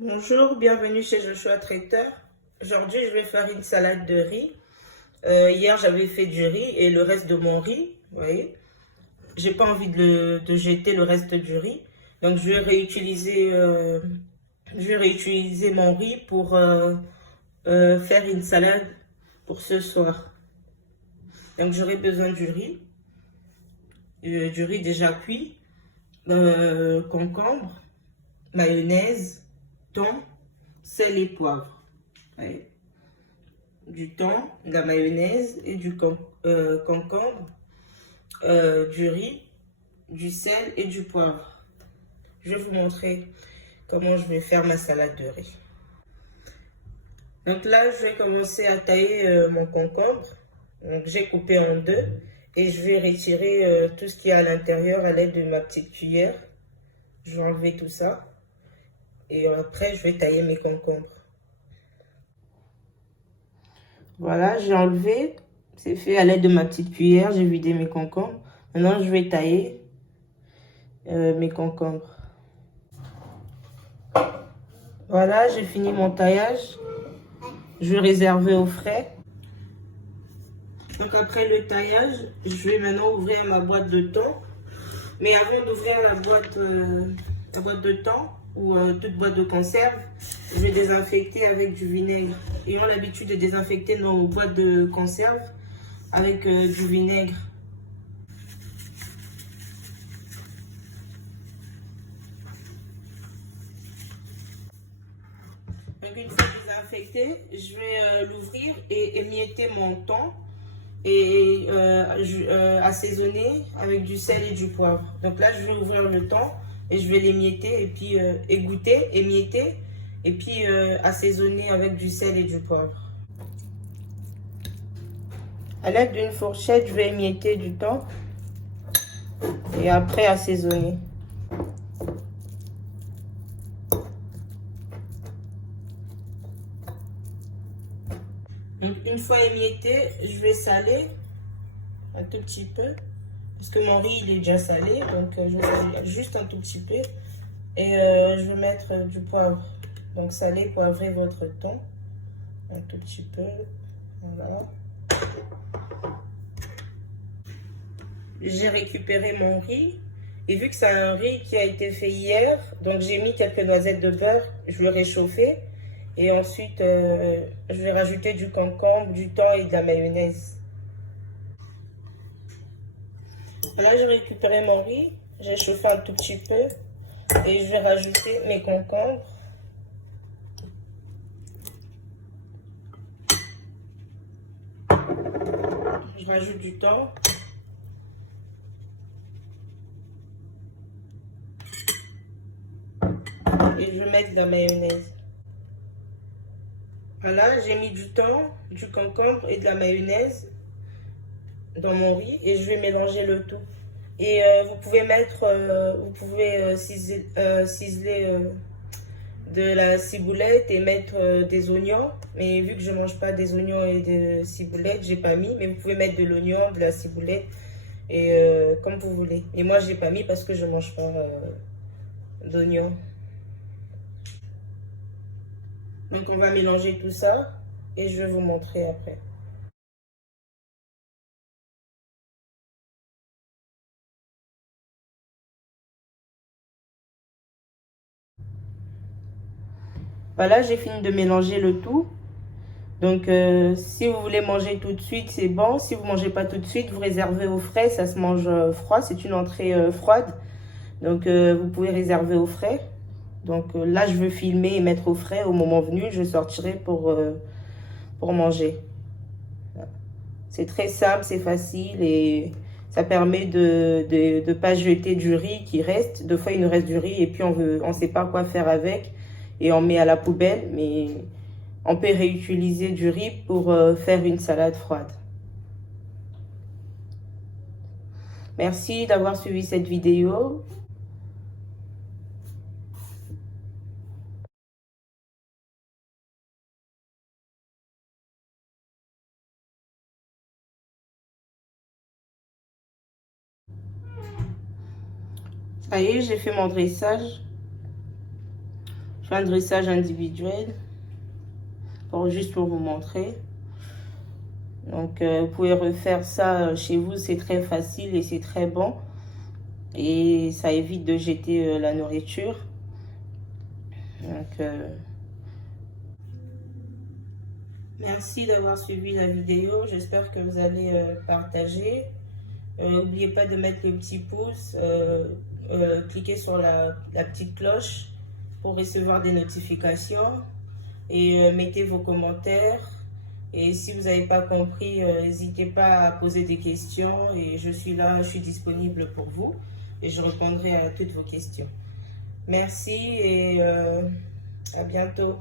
Bonjour, bienvenue chez Joshua Traiteur. Aujourd'hui, je vais faire une salade de riz. Hier, j'avais fait du riz et le reste de mon riz, vous voyez, j'ai pas envie de jeter le reste du riz. Donc, je vais réutiliser mon riz pour faire une salade pour ce soir. Donc, j'aurai besoin du riz déjà cuit, concombre, mayonnaise, thon, sel et poivre. Ouais. Du thon, de la mayonnaise et du concombre, du riz, du sel et du poivre. Je vais vous montrer comment je vais faire ma salade de riz. Donc là, je vais commencer à tailler mon concombre. Donc j'ai coupé en deux et je vais retirer tout ce qu'il y a à l'intérieur à l'aide de ma petite cuillère. Je vais enlever tout ça et après je vais tailler mes concombres. Voilà, j'ai enlevé, c'est fait à l'aide de ma petite cuillère, j'ai vidé mes concombres. Maintenant, je vais tailler mes concombres. Voilà, j'ai fini mon taillage. Je vais réserver au frais. Donc après le taillage, je vais maintenant ouvrir ma boîte de thon. Mais avant d'ouvrir la boîte de thon ou toute boîte de conserve, je vais désinfecter avec du vinaigre. Ayons l'habitude de désinfecter nos boîtes de conserve avec du vinaigre. Donc une fois désinfecté, je vais l'ouvrir et émietter mon thon et assaisonner avec du sel et du poivre. Donc là, je vais ouvrir le thon et je vais l'émietter et puis égoutter, émietter et puis assaisonner avec du sel et du poivre. À l'aide d'une fourchette, je vais émietter du thon et après assaisonner. Donc une fois émietté, je vais saler un tout petit peu parce que mon riz il est déjà salé, donc je vais saler juste un tout petit peu et je vais mettre du poivre. Donc salez, poivrez votre thon un tout petit peu. Voilà. J'ai récupéré mon riz et vu que c'est un riz qui a été fait hier, donc j'ai mis quelques noisettes de beurre, je le réchauffais et ensuite je vais rajouter du concombre, du thon et de la mayonnaise. Là, j'ai récupéré mon riz, j'ai chauffé un tout petit peu et je vais rajouter mes concombres. Je rajoute du thon. Et je vais mettre de la mayonnaise. Voilà, j'ai mis du thon, du concombre et de la mayonnaise dans mon riz et je vais mélanger le tout. Et vous pouvez ciseler de la ciboulette et mettre des oignons. Mais vu que je mange pas des oignons et de ciboulette, j'ai pas mis. Mais vous pouvez mettre de l'oignon, de la ciboulette et comme vous voulez. Et moi, j'ai pas mis parce que je mange pas d'oignons. Donc on va mélanger tout ça et je vais vous montrer après. Voilà, j'ai fini de mélanger le tout. Donc, si vous voulez manger tout de suite, c'est bon. Si vous ne mangez pas tout de suite, vous réservez au frais. Ça se mange froid. C'est une entrée froide. Donc, vous pouvez réserver au frais. Donc, là, je veux filmer et mettre au frais. Au moment venu, je sortirai pour manger. C'est très simple, c'est facile et ça permet de ne pas jeter du riz qui reste. Des fois, il nous reste du riz et puis on ne sait pas quoi faire avec et on met à la poubelle. Mais on peut réutiliser du riz pour faire une salade froide. Merci d'avoir suivi cette vidéo. Ça y est, j'ai fait mon dressage. fais un dressage individuel, juste pour vous montrer. Donc, vous pouvez refaire ça chez vous, c'est très facile et c'est très bon. Et ça évite de jeter la nourriture. Donc, merci d'avoir suivi la vidéo. J'espère que vous allez partager. N'oubliez pas de mettre le petit pouce. Cliquez sur la petite cloche pour recevoir des notifications. Et mettez vos commentaires. Et si vous n'avez pas compris, n'hésitez pas à poser des questions. Et je suis là, je suis disponible pour vous. Et je répondrai à toutes vos questions. Merci et à bientôt.